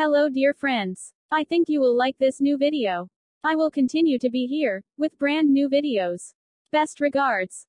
Hello dear friends. I think you will like this new video. I will continue to be here, with brand new videos. Best regards.